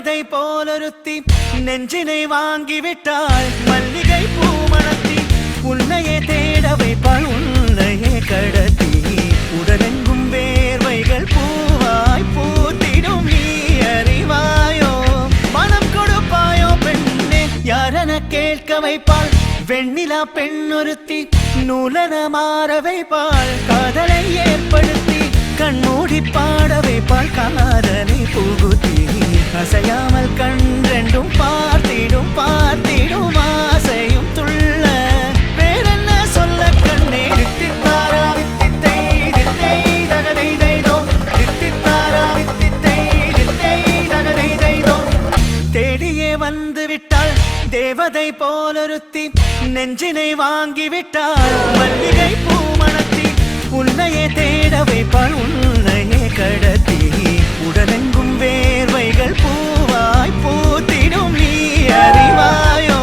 தேவதை போலொருத்தி நெஞ்சினை வாங்கிவிட்டாள். மல்லிகை பூமணத்தி உன்னையே தேட வைப்பாள். உன்னையே கடத்தி உடலெங்கும் வேர்வைகள் பூவாய் பூத்திடும். நீ அறிவாயோ மனம் கொடுப்பாயோ பெண்ணே யாரென கேட்க வைப்பாள். வெண்ணிலா பெண்ணொருத்தி நூலன மாற வைப்பாள். காதலை ஏற்படுத்தி கண்மூடி பாட வைப்பாள். காதலை புகுத்தி அசையாமல் கண்டெண்டும் பார்த்திடும் பார்த்திடும் ஆசையும் துள்ள. வேறென்ன சொல்ல கண்ணே தித்தித்தாரா தித்தித்தை தித்தை தகதை தைதோ தித்தித்தாரா தித்தித்தை தித்தை தகதை தைதோ. தேடியே வந்து விட்டாள் தேவதை போலொருத்தி நெஞ்சினை வாங்கிவிட்டாள். மல்லிகை பூமணத்தி உன்னையே தேட வைப்பாள். உன்னையே கடத்தி உடலெங்கும் வேர்வைகள் பூவாய் பூத்திடும். நீ அறிவாயோ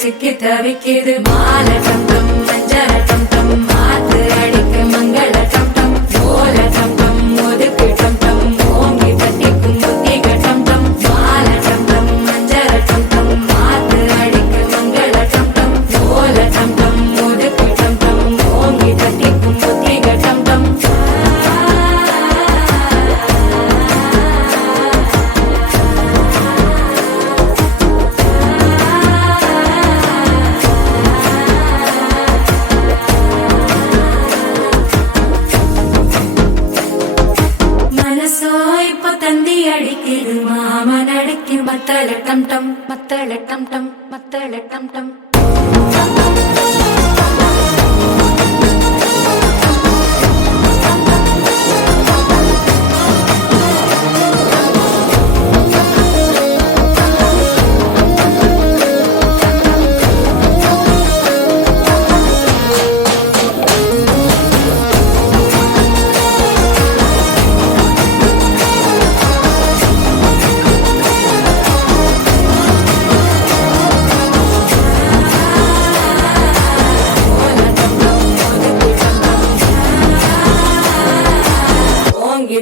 சிக்கி தவிக்கிது. மாலை டம்டம் மஞ்சள டம்டம் மாத்து அடிக்க மங்கள டம்டம் ஓல டம்டம் ஒதுக்கு டம்டம் ஓங்கி தட்டிக்கும் புத்திக டம்டம். மாலை டம்டம் மஞ்சள டம்டம் மாத்து அடிக்க மங்கள டம்டம் ஓல டம்டம் ஒதுக்கு டம்டம் ஓங்கி தட்டிக்கும் புத்திக டம்டம். அடிக்குது மாமன் அடிக்கு மத்தள டம்டம் மத்தள டம்டம் மத்தள டம்டம்.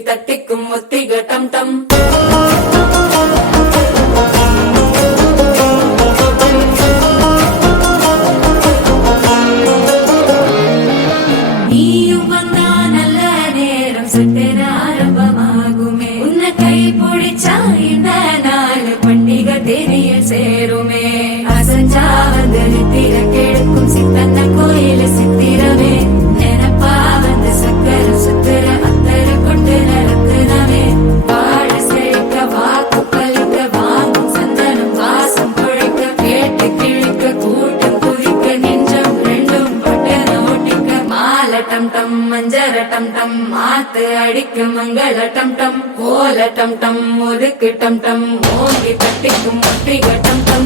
தட்டிக்கும் ஒத்திக டம்டம். நீயும் வந்தா நல்ல நேரம் சட்டென ஆரம்பமாகுமே. உன்னை கை பிடிச்சா இந்த நாள் பண்டிகை தெரிய சேருமே. அசஞ்சா வந்து நித்திர கெடுக்கும் சித்தன்ன கோயில சித்திரமே. நினப்பா வந்து சக்கர சுத்திர அத்தர கொண்டு நடத்துனவே. வாழ செழிக்க வாக்கு பலிக்க வாங்கும் சந்தனம் வாசம் பொழைக்க கேட்டு கிழிக்க கூட்டம் குதிக்க நெஞ்சம் ரெண்டும் பட்டு நோட்டிக்க. மாலை டம்டம் மஞ்சர டம்டம் மாத்து அடிக்க மங்கள டம்டம் ஓல டம்டம் ஒதுக்கு டம்டம் ஓங்கி தட்டிக்கும் ஒட்டிக டம்டம்.